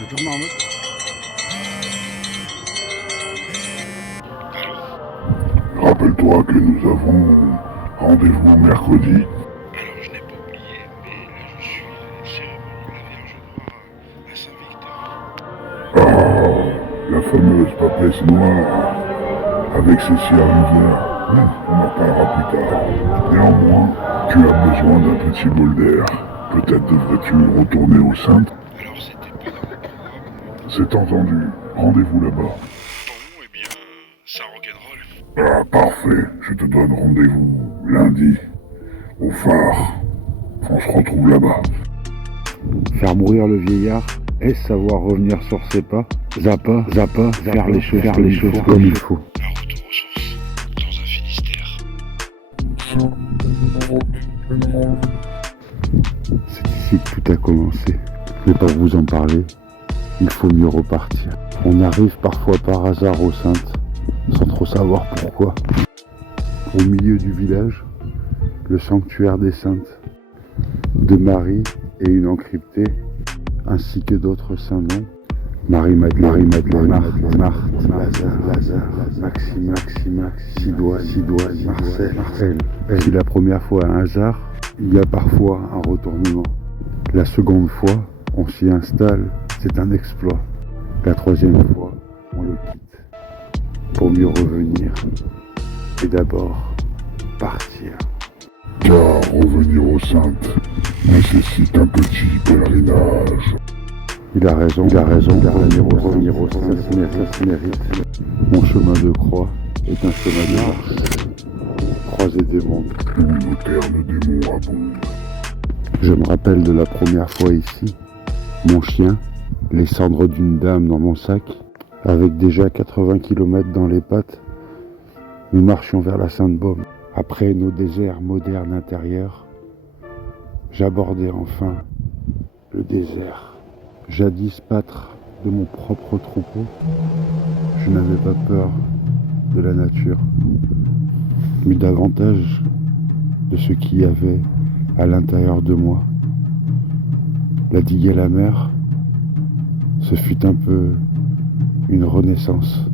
Le tour marmotte. Rappelle-toi que nous avons rendez-vous mercredi. Alors je n'ai pas oublié, mais là je suis à la cérémonie de la Vierge Noire à Saint-Victor. Ah, la fameuse papesse noire avec Cécile Rivière. On en parlera plus tard. Néanmoins, tu as besoin d'un petit bol d'air. Peut-être devrais-tu retourner au Saintes. Alors c'était pas dans mon programme. C'est entendu. Rendez-vous là-bas. Bon, eh bien, ça rock'n'roll. Ah, parfait. Je te donne rendez-vous lundi au phare. On se retrouve là-bas. Faire mourir le vieillard, est-ce savoir revenir sur ses pas? Zappa, faire les choses comme il faut. Un retour aux sources, dans un Finistère. C'est ici que tout a commencé. Mais pour vous en parler, il faut mieux repartir. On arrive parfois par hasard aux Saintes, sans trop savoir pourquoi. Au milieu du village, le sanctuaire des Saintes, de Marie et une encryptée, ainsi que d'autres saints noms. Marie-Madeleine, Marthe, Lazare, Maxime, Sidoine, Marcel. Si la première fois un hasard, il y a parfois un retournement. La seconde fois, on s'y installe, c'est un exploit. La troisième fois, on le quitte pour mieux revenir. Et d'abord, partir. Car revenir aux Saintes nécessite un petit pèlerinage. Il a raison, revenir au sein, ça mérite. Mon chemin de croix est un chemin de marche, croisé des mondes. Où nos ternes démons abondent. Je me rappelle de la première fois ici, mon chien, les cendres d'une dame dans mon sac, avec déjà 80 km dans les pattes, nous marchions vers la Sainte-Baume. Après nos déserts modernes intérieurs, j'abordais enfin le désert. Jadis pâtre de mon propre troupeau, je n'avais pas peur de la nature, mais davantage de ce qu'il y avait à l'intérieur de moi. La digue à la mer, ce fut un peu une renaissance.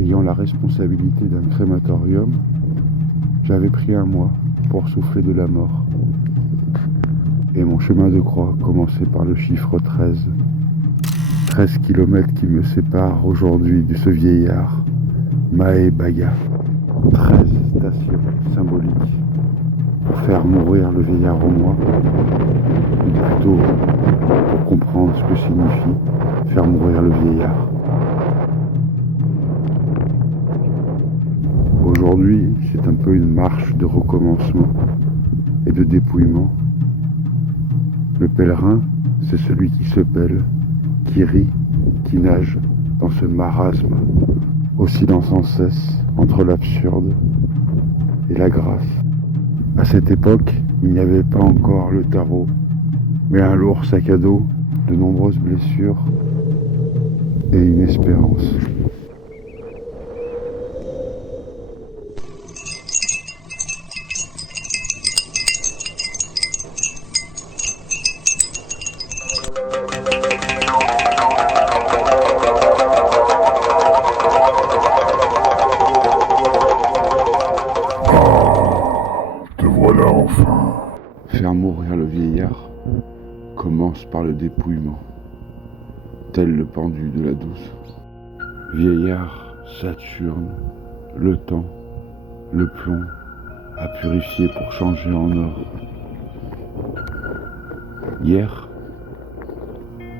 Ayant la responsabilité d'un crématorium, j'avais pris un mois pour souffler de la mort. Et mon chemin de croix commençait par le chiffre 13. 13 kilomètres qui me séparent aujourd'hui de ce vieillard, Maé Baga. 13 stations symboliques pour faire mourir le vieillard en moi, ou plutôt pour comprendre ce que signifie faire mourir le vieillard. Aujourd'hui, c'est un peu une marche de recommencement et de dépouillement. Le pèlerin, c'est celui qui se pèle, qui rit, qui nage dans ce marasme, oscillant sans cesse entre l'absurde et la grâce. À cette époque, il n'y avait pas encore le tarot, mais un lourd sac à dos, de nombreuses blessures et une espérance. Te voilà enfin. Faire mourir le vieillard commence par le dépouillement, tel le pendu de la douce. Vieillard, Saturne, le temps, le plomb, à purifier pour changer en or. Hier,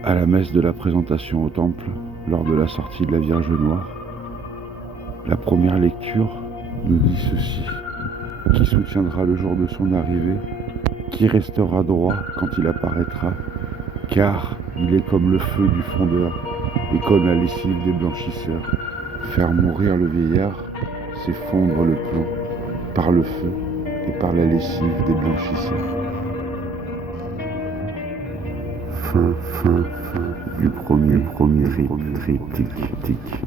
à la messe de la présentation au temple, lors de la sortie de la Vierge Noire, la première lecture nous dit ceci: qui soutiendra le jour de son arrivée, qui restera droit quand il apparaîtra, car il est comme le feu du fondeur et comme la lessive des blanchisseurs. Faire mourir le vieillard, c'est fondre le plomb par le feu et par la lessive des blanchisseurs. Fin du premier triptyque.